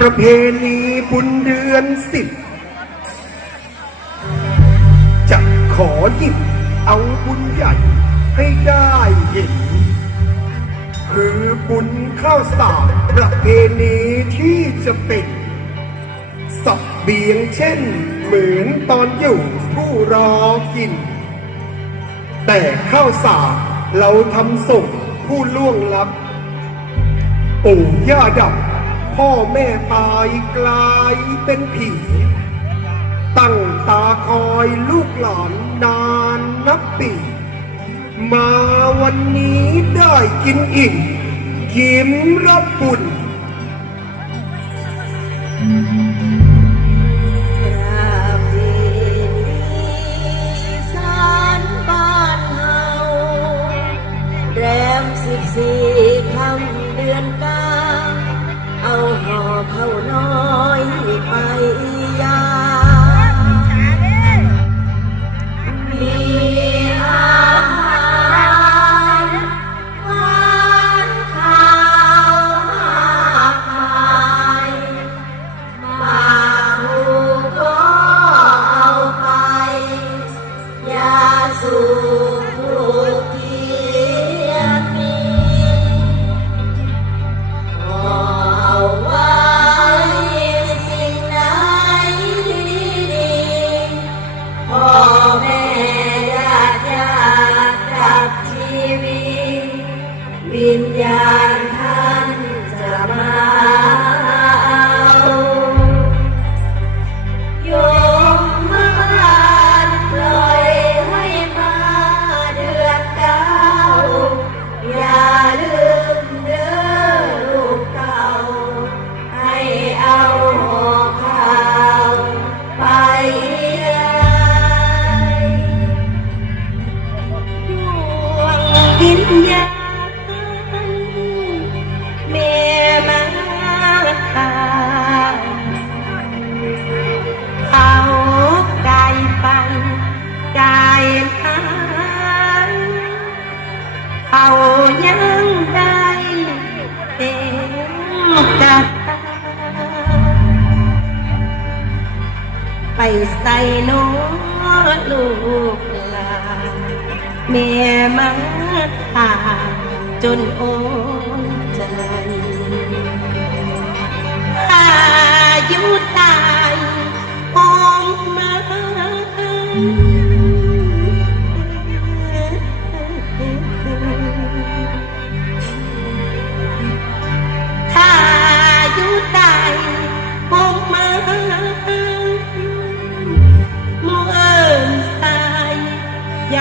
ประเพณีบุญเดือนสิบจะขอหยิบเอาบุญใหญ่ให้ได้เห็น คือบุญข้าวสารประเพณีที่จะเป็นสับเบียงเช่น เหมือนตอนอยู่ผู้รอกิน แต่ข้าวสารเราทำส่งผู้ล่วงลับปู่ย่าดับ พ่อแม่ตายกลายเป็นผี ตั้งตาคอยลูกหลานนานนับปี มาวันนี้ได้กินอิ่มยิ้มรับบุญปร ไปยามีอาหารหวานข้าวมากมายมาหูก็เอาไปยาสู วิญญาณแม่มาตาเอาไก่ไปไก่หายเอายังได้เต็มกัดตาไปใส่โนลูก แม่มาตาจนโอ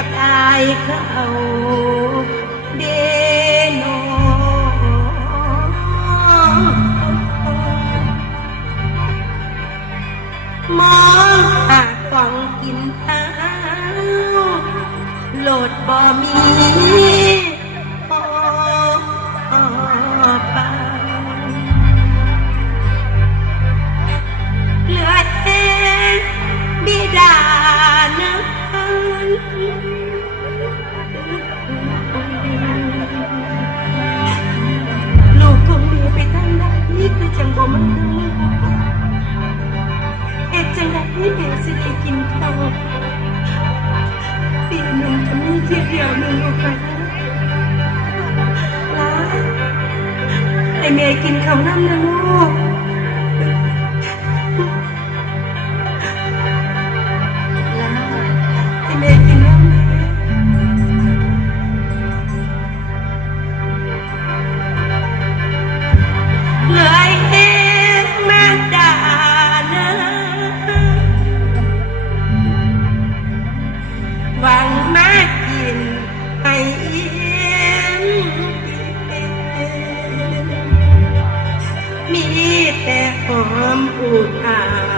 กอายเขาเดโนมองหากล่องกินข้าโหลดบ่มีพอปเหลือแต่บิดานั้น ทีเดียวหนึ่งลูกไปลาไอเมย์กินข้าวน้ำนะลูก แต่หอมอูดอา